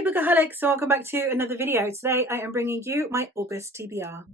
Hey Bookaholics, welcome back to another video. Today I am bringing you my August TBR.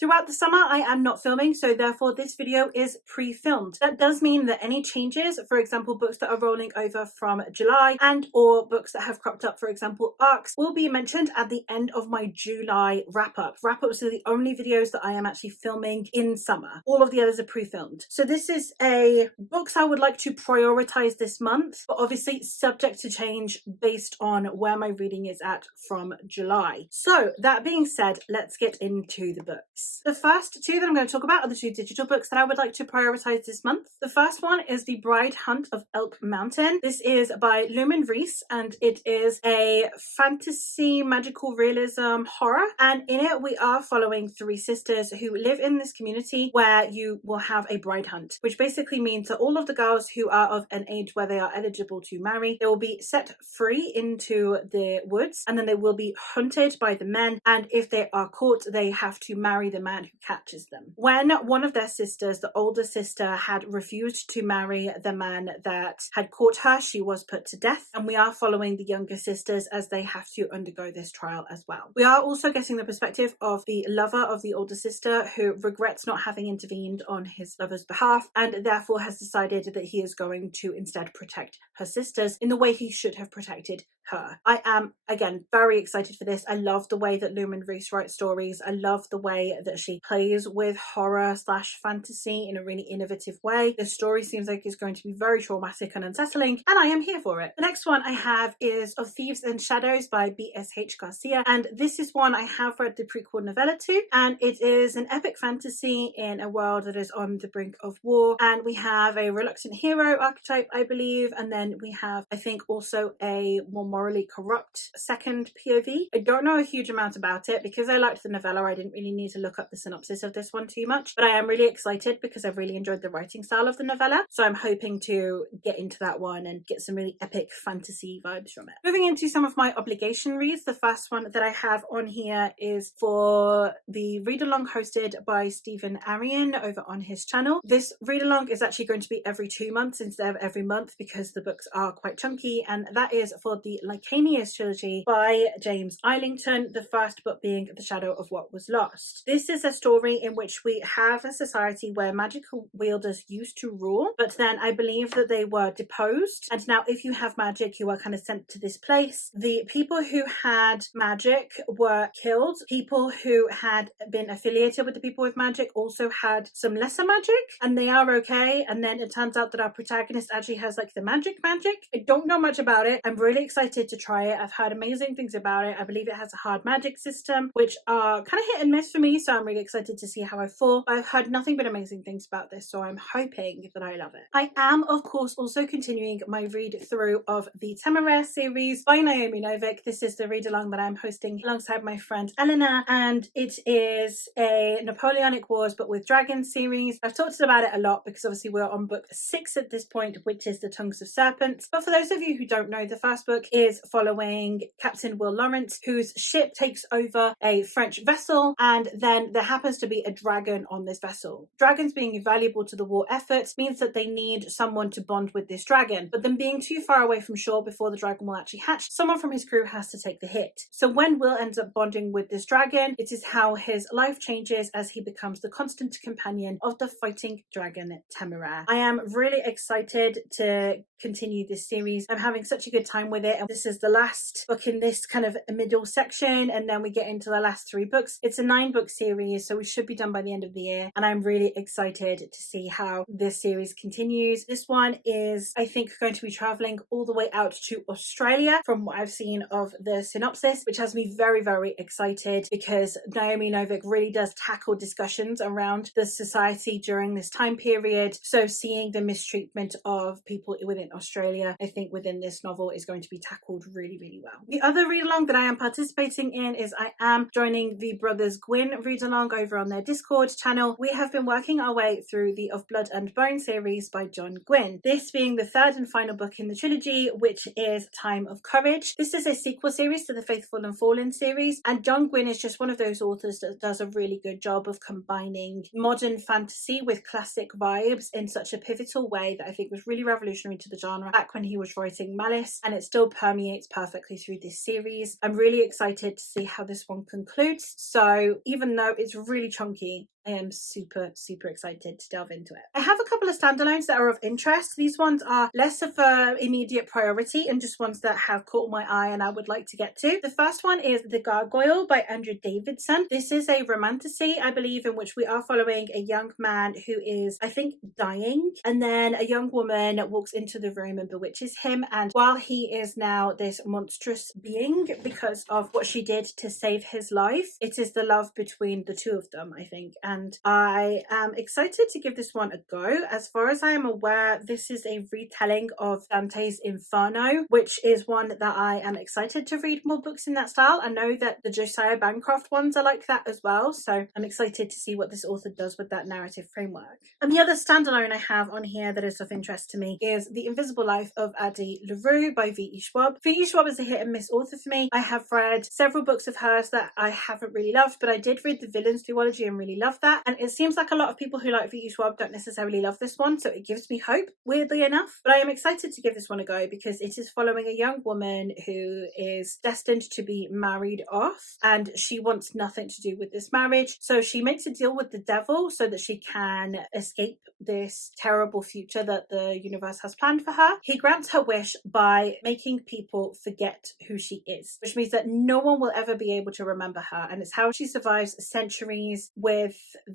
Throughout the summer, I am not filming, so therefore this video is pre-filmed. That does mean that any changes, for example, books that are rolling over from July and or books that have cropped up, for example, arcs, will be mentioned at the end of my July wrap-up. Wrap-ups are the only videos that I am actually filming in summer. All of the others are pre-filmed. So this is a books I would like to prioritize this month, but obviously subject to change based on where my reading is at from July. So that being said, let's get into the books. The first two that I'm going to talk about are the two digital books that I would like to prioritize this month. The first one is The Bride Hunt of Elk Mountain. This is by Lumen Reese and it is a fantasy magical realism horror, and in it we are following three sisters who live in this community where you will have a bride hunt, which basically means that all of the girls who are of an age where they are eligible to marry, they will be set free into the woods and then they will be hunted by the men, and if they are caught they have to marry the man who catches them. When one of their sisters, the older sister, had refused to marry the man that had caught her, she was put to death, and we are following the younger sisters as they have to undergo this trial as well. We are also getting the perspective of the lover of the older sister who regrets not having intervened on his lover's behalf and therefore has decided that he is going to instead protect her sisters in the way he should have protected her. I am, again, very excited for this. I love the way that Lumen Reese writes stories. I love the way that she plays with horror / fantasy in a really innovative way. The story seems like it's going to be very traumatic and unsettling, and I am here for it. The next one I have is Of Thieves and Shadows by B.S.H. Garcia, and this is one I have read the prequel novella to, and it is an epic fantasy in a world that is on the brink of war, and we have a reluctant hero archetype, I believe, and then we have, I think, also a more morally corrupt second POV. I don't know a huge amount about it because I liked the novella. I didn't really need to look up the synopsis of this one too much, but I am really excited because I've really enjoyed the writing style of the novella, so I'm hoping to get into that one and get some really epic fantasy vibes from it. Moving into some of my obligation reads, the first one that I have on here is for the read-along hosted by Stephen Arian over on his channel. This read-along is actually going to be every 2 months instead of every month because the books are quite chunky, and that is for the Licanius trilogy by James Islington, the first book being The Shadow of What Was Lost. This is a story in which we have a society where magical wielders used to rule, but then I believe that they were deposed, and now if you have magic you are kind of sent to this place. The people who had magic were killed. People who had been affiliated with the people with magic also had some lesser magic, and they are okay, and then it turns out that our protagonist actually has like the magic. I don't know much about it. I'm really excited to try it. I've heard amazing things about it. I believe it has a hard magic system, which are kind of hit and miss for me, so I'm really excited to see how I fall. I've heard nothing but amazing things about this, so I'm hoping that I love it. I am, of course, also continuing my read through of the Temeraire series by Naomi Novik. This is the read-along that I'm hosting alongside my friend Eleanor, and it is a Napoleonic Wars but with Dragons series. I've talked about it a lot because obviously we're on book 6 at this point, which is The Tongues of Serpents, but for those of you who don't know, the first book is following Captain Will Lawrence, whose ship takes over a French vessel, and then there happens to be a dragon on this vessel. Dragons being invaluable to the war effort means that they need someone to bond with this dragon, but them being too far away from shore before the dragon will actually hatch, someone from his crew has to take the hit. So when Will ends up bonding with this dragon, it is how his life changes as he becomes the constant companion of the fighting dragon Temeraire. I am really excited to continue this series. I'm having such a good time with it, and this is the last book in this kind of middle section, and then we get into the last 3 books. It's a 9-book series, so we should be done by the end of the year, and I'm really excited to see how this series continues. This one is, I think, going to be traveling all the way out to Australia from what I've seen of the synopsis, which has me very, very excited because Naomi Novik really does tackle discussions around the society during this time period. So seeing the mistreatment of people within Australia, I think within this novel is going to be tackled really, really well. The other read-along that I am participating in is I am joining the Brothers Gwyn read-along over on their Discord channel. We have been working our way through the Of Blood and Bone series by John Gwyn, this being the 3rd and final book in the trilogy, which is Time of Courage. This is a sequel series to the Faithful and Fallen series, and John Gwyn is just one of those authors that does a really good job of combining modern fantasy with classic vibes in such a pivotal way that I think was really revolutionary to the genre back when he was writing Malice, and it still permeates perfectly through this series. I'm really excited to see how this one concludes. So even though it's really chunky, I am super excited to delve into it. I have a couple of standalones that are of interest. These ones are less of an immediate priority and just ones that have caught my eye and I would like to get to. The first one is The Gargoyle by Andrew Davidson. This is a romantasy, I believe, in which we are following a young man who is, I think, dying, and then a young woman walks into the room and bewitches him, and while he is now this monstrous being because of what she did to save his life, it is the love between the two of them, I think. And I am excited to give this one a go. As far as I am aware, this is a retelling of Dante's Inferno, which is one that I am excited to read more books in that style. I know that the Josiah Bancroft ones are like that as well, so I'm excited to see what this author does with that narrative framework. And the other standalone I have on here that is of interest to me is The Invisible Life of Addie LaRue by V.E. Schwab. V.E. Schwab is a hit and miss author for me. I have read several books of hers that I haven't really loved, but I did read The Villain's Duology and really loved that, and it seems like a lot of people who like V.E. Schwab don't necessarily love this one, so it gives me hope, weirdly enough. But I am excited to give this one a go because it is following a young woman who is destined to be married off, and she wants nothing to do with this marriage, so she makes a deal with the devil so that she can escape this terrible future that the universe has planned for her. He grants her wish by making people forget who she is, which means that no one will ever be able to remember her, and it's how she survives centuries with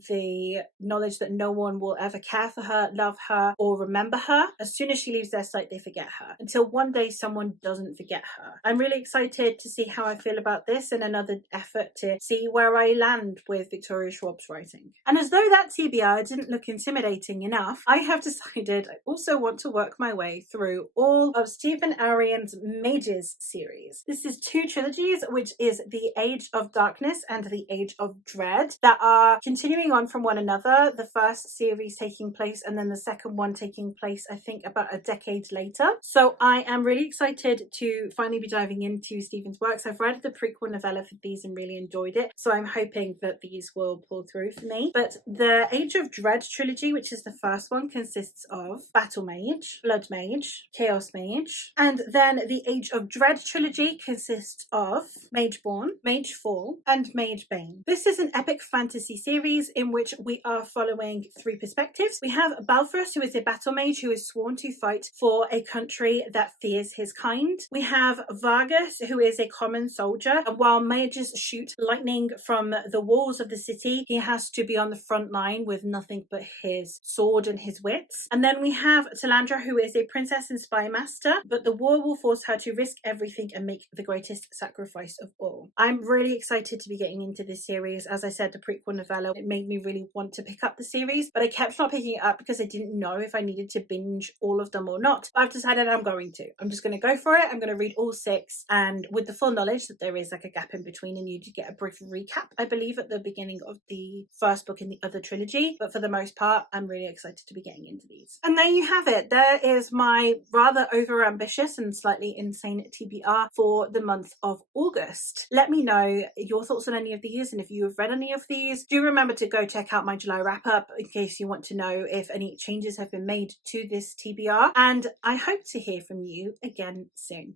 the knowledge that no one will ever care for her, love her, or remember her. As soon as she leaves their sight, they forget her, until one day someone doesn't forget her. I'm really excited to see how I feel about this and another effort to see where I land with Victoria Schwab's writing. And as though that TBR didn't look intimidating enough, I have decided I also want to work my way through all of Stephen Arian's Mages series. This is two trilogies, which is The Age of Darkness and The Age of Dread, that are continuing on from one another. The first series taking place and then the second one taking place, I think, about a decade later. So I am really excited to finally be diving into Stephen's works. I've read the prequel novella for these and really enjoyed it, so I'm hoping that these will pull through for me. But the Age of Dread trilogy, which is the first one, consists of Battle Mage, Blood Mage, Chaos Mage, and then the Age of Dread trilogy consists of Mageborn, Magefall, and Magebane. This is an epic fantasy series in which we are following three perspectives. We have Balthus, who is a battle mage who is sworn to fight for a country that fears his kind. We have Vargas, who is a common soldier, and while mages shoot lightning from the walls of the city, he has to be on the front line with nothing but his sword and his wits. And then we have Talandra, who is a princess and spy master, but the war will force her to risk everything and make the greatest sacrifice of all. I'm really excited to be getting into this series. As I said, the prequel novella, it made me really want to pick up the series, but I kept not picking it up because I didn't know if I needed to binge all of them or not. But I've decided I'm going to. I'm just going to go for it. I'm going to read all six, and with the full knowledge that there is like a gap in between and you do get a brief recap, I believe, at the beginning of the first book in the other trilogy. But for the most part, I'm really excited to be getting into these. And there you have it. There is my rather over-ambitious and slightly insane TBR for the month of August. Let me know your thoughts on any of these, and if you have read any of these, do remember to go check out my July wrap-up in case you want to know if any changes have been made to this TBR, and I hope to hear from you again soon.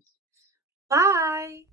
Bye!